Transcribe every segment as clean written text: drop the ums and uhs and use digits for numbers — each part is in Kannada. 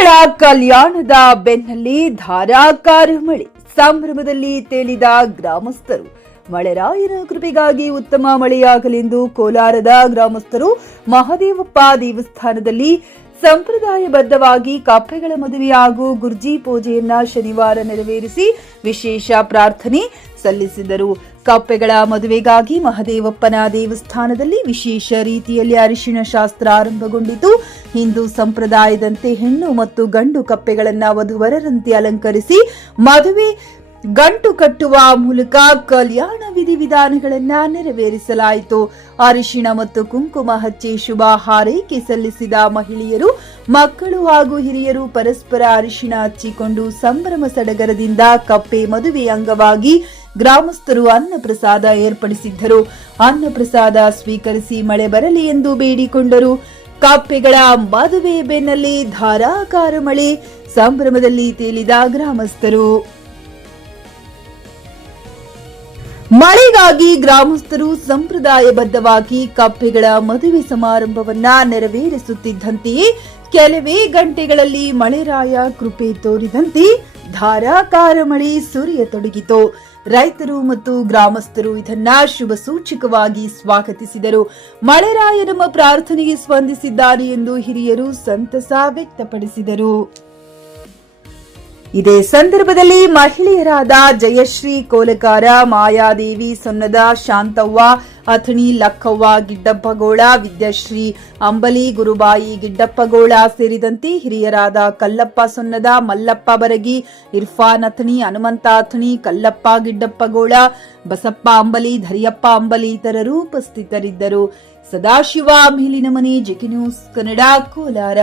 ಕಪ್ಪೆಗಳ ಕಲ್ಯಾಣದ ಬೆನ್ನಲ್ಲಿ ಧಾರಾಕಾರ ಮಳೆ, ಸಂಭ್ರಮದಲ್ಲಿ ತೇಲಿದ ಗ್ರಾಮಸ್ಥರು. ಮಳೆರಾಯನ ಕೃಪೆಗಾಗಿ ಉತ್ತಮ ಮಳೆಯಾಗಲೆಂದು ಕೋಲಾರದ ಗ್ರಾಮಸ್ಥರು ಮಹದೇವಪ್ಪ ದೇವಸ್ಥಾನದಲ್ಲಿ ಸಂಪ್ರದಾಯಬದ್ಧವಾಗಿ ಕಪ್ಪೆಗಳ ಮದುವೆ ಹಾಗೂ ಗುರ್ಜಿ ಪೂಜೆಯನ್ನ ಶನಿವಾರ ನೆರವೇರಿಸಿ ವಿಶೇಷ ಪ್ರಾರ್ಥನೆ ಸಲ್ಲಿಸಿದರು. ಕಪ್ಪೆಗಳ ಮದುವೆಗಾಗಿ ಮಹದೇವಪ್ಪನ ದೇವಸ್ಥಾನದಲ್ಲಿ ವಿಶೇಷ ರೀತಿಯಲ್ಲಿ ಅರಿಶಿಣ ಶಾಸ್ತ್ರ ಆರಂಭಗೊಂಡಿತು. ಹಿಂದೂ ಸಂಪ್ರದಾಯದಂತೆ ಹೆಣ್ಣು ಮತ್ತು ಗಂಡು ಕಪ್ಪೆಗಳನ್ನ ವಧುವರರಂತೆ ಅಲಂಕರಿಸಿ ಮದುವೆ ಗಂಟು ಕಟ್ಟುವ ಮೂಲಕ ಕಲ್ಯಾಣ ವಿಧಿವಿಧಾನಗಳನ್ನ ನೆರವೇರಿಸಲಾಯಿತು. ಅರಿಶಿಣ ಮತ್ತು ಕುಂಕುಮ ಹಚ್ಚಿ ಶುಭ ಹಾರೈಕೆ ಸಲ್ಲಿಸಿದ ಮಹಿಳೆಯರು, ಮಕ್ಕಳು ಹಾಗೂ ಹಿರಿಯರು ಪರಸ್ಪರ ಅರಿಶಿಣ ಹಚ್ಚಿಕೊಂಡು ಸಂಭ್ರಮ ಸಡಗರದಿಂದ ಕಪ್ಪೆ ಮದುವೆ ಅಂಗವಾಗಿ ಗ್ರಾಮಸ್ಥರು ಅನ್ನಪ್ರಸಾದ ಏರ್ಪಡಿಸಿದ್ದರು. ಅನ್ನಪ್ರಸಾದ ಸ್ವೀಕರಿಸಿ ಮಳೆ ಬರಲಿ ಎಂದು ಬೇಡಿಕೊಂಡರು. ಕಪ್ಪೆಗಳ ಮದುವೆ ಬೆನ್ನಲ್ಲಿ ಧಾರಾಕಾರ ಮಳೆ, ಸಂಭ್ರಮದಲ್ಲಿ ತೇಲಿದ ಗ್ರಾಮಸ್ಥರು. ಮಳೆಗಾಗಿ ಗ್ರಾಮಸ್ಥರು ಸಂಪ್ರದಾಯಬದ್ಧವಾಗಿ ಕಪ್ಪೆಗಳ ಮದುವೆ ಸಮಾರಂಭವನ್ನ ನೆರವೇರಿಸುತ್ತಿದ್ದಂತೆಯೇ ಕೆಲವೇ ಗಂಟೆಗಳಲ್ಲಿ ಮಳೆರಾಯ ಕೃಪೆ ತೋರಿದಂತೆ ಧಾರಾಕಾರ ಮಳೆ ಸುರಿಯತೊಡಗಿತು. ರೈತರು ಮತ್ತು ಗ್ರಾಮಸ್ಥರು ಇದನ್ನ ಶುಭ ಸೂಚಕವಾಗಿ ಸ್ವಾಗತಿಸಿದರು. ಮಳೆರಾಯ ನಮ್ಮ ಪ್ರಾರ್ಥನೆಗೆ ಸ್ಪಂದಿಸಿದ್ದಾರೆ ಎಂದು ಹಿರಿಯರು ಸಂತಸ ವ್ಯಕ್ತಪಡಿಸಿದರು. ಇದೇ ಸಂದರ್ಭದಲ್ಲಿ ಮಹಿಳೆಯರಾದ ಜಯಶ್ರೀ ಕೋಲಕಾರ, ಮಾಯಾದೇವಿ ಸೊನ್ನದ, ಶಾಂತವ್ವ ಅಥಣಿ, ಲಕ್ಕವ್ವ ಗಿಡ್ಡಪ್ಪಗೋಳ, ವಿದ್ಯಾಶ್ರೀ ಅಂಬಲಿ, ಗುರುಬಾಯಿ ಗಿಡ್ಡಪ್ಪಗೋಳ ಸೇರಿದಂತೆ ಹಿರಿಯರಾದ ಕಲ್ಲಪ್ಪ ಸೊನ್ನದ, ಮಲ್ಲಪ್ಪ ಬರಗಿ, ಇರ್ಫಾನ್ ಅಥಣಿ, ಹನುಮಂತ ಅಥಣಿ, ಕಲ್ಲಪ್ಪ ಗಿಡ್ಡಪ್ಪಗೋಳ, ಬಸಪ್ಪ ಅಂಬಲಿ, ಧರಿಯಪ್ಪ ಅಂಬಲಿ ಇತರರು ಉಪಸ್ಥಿತರಿದ್ದರು. ಸದಾಶಿವ ಮೇಲಿನ ಮನೆ, ಜೆಕೆ ನ್ಯೂಸ್ ಕನ್ನಡ, ಕೋಲಾರ.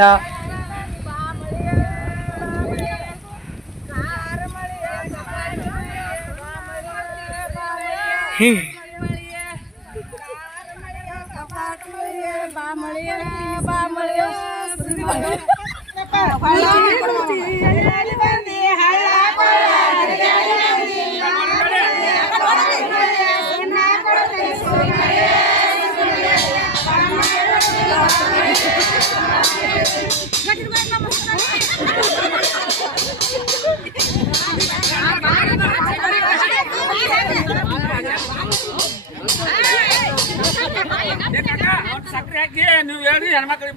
ಸಕ್ಕರೆ ಹಾಕಿ ನೀವು ಹೇಳಿ ಹೆಣ್ಮಕ್ಳಿಗೆ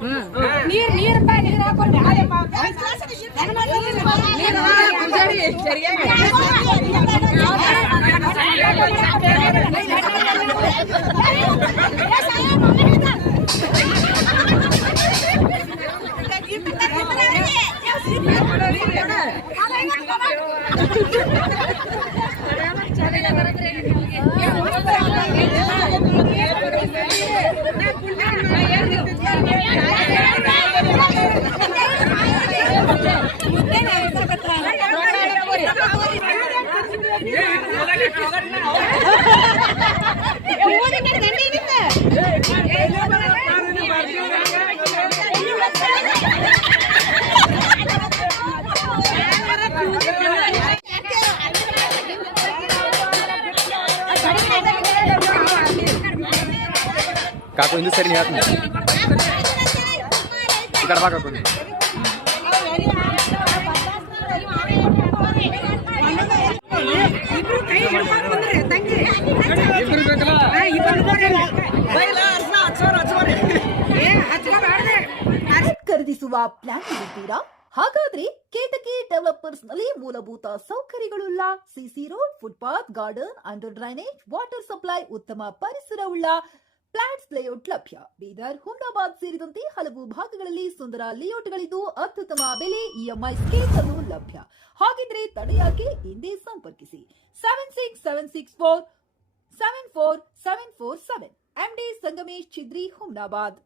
ಕಾಕು ಇಂದು ಸರಿ ಹೇಳ್ತೀನಿ ಕಡಬ ಕಾಕು ಖರೀದಿಸುವ ಪ್ಲಾನ್ ಇದ್ದೀರಾ? ಹಾಗಾದ್ರೆ ಕೇತಕಿ ಡೆವಲಪರ್ಸ್ ನಲ್ಲಿ ಮೂಲಭೂತ ಸೌಕರ್ಯಗಳುಳ್ಳ CC road, footpath, garden, under drainage, water supply, ಉತ್ತಮ ಪರಿಸರವುಳ್ಳ ಫ್ಲಾಟ್ಸ್ ಲೇಔಟ್ ಲಭ್ಯ. ಬೀದರ್, ಹುಮ್ನಾಬಾದ್ ಸೇರಿದಂತೆ ಹಲವು ಭಾಗಗಳಲ್ಲಿ ಸುಂದರ ಲೇಔಟ್ಗಳಿದ್ದು ಅತ್ಯುತ್ತಮ ಬೆಲೆ, ಇಎಂಐ ಸ್ಕೀಮ್ ಅನ್ನು ಲಭ್ಯ. ಹಾಗಿದ್ರೆ ತಡೆಯಾಕೆ? ಹಿಂದೆ ಸಂಪರ್ಕಿಸಿ 7676474747 MD ಸಂಗಮೇಶ್ ಚಿದ್ರಿ, ಹುಮ್ನಾಬಾದ್.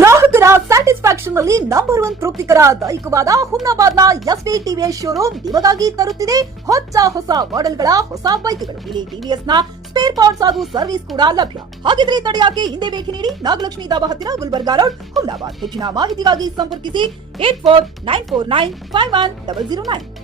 ಗ್ರಾಹಕರ ಸ್ಯಾಟಿಸ್ಫ್ಯಾಕ್ಷನ್ ನಲ್ಲಿ ನಂಬರ್ 1 ತೃಪ್ತಿಕರ ದಾಯಕವಾದ ಹುಮ್ನಾಬಾದ್ನ ಎಸ್ವಿ ಟಿವಿಎಸ್ ಶೋರೂಮ್ ನಿಮಗಾಗಿ ತರುತ್ತಿದೆ ಹೊಸ ಮಾಡೆಲ್ಗಳ ಹೊಸ ಬೈಕ್ಗಳು. ಇಲ್ಲಿ ಟಿವಿಎಸ್ ನ ಸ್ಪೇರ್ ಪಾರ್ಟ್ಸ್ ಹಾಗೂ ಸರ್ವಿಸ್ ಕೂಡ ಲಭ್ಯ. ಹಾಗಿದ್ರೆ ತಡೆಯಾಕೆ? ಹಿಂದೆ ಭೇಟಿ ನೀಡಿ, ನಾಗಲಕ್ಷ್ಮಿ ದಾಬಾ ಹತ್ತಿರ, ಗುಲ್ಬರ್ಗಾ ರೋಡ್, ಹುಮ್ನಾಬಾದ್. ಹೆಚ್ಚಿನ ಮಾಹಿತಿಗಾಗಿ ಸಂಪರ್ಕಿಸಿ 8494951009.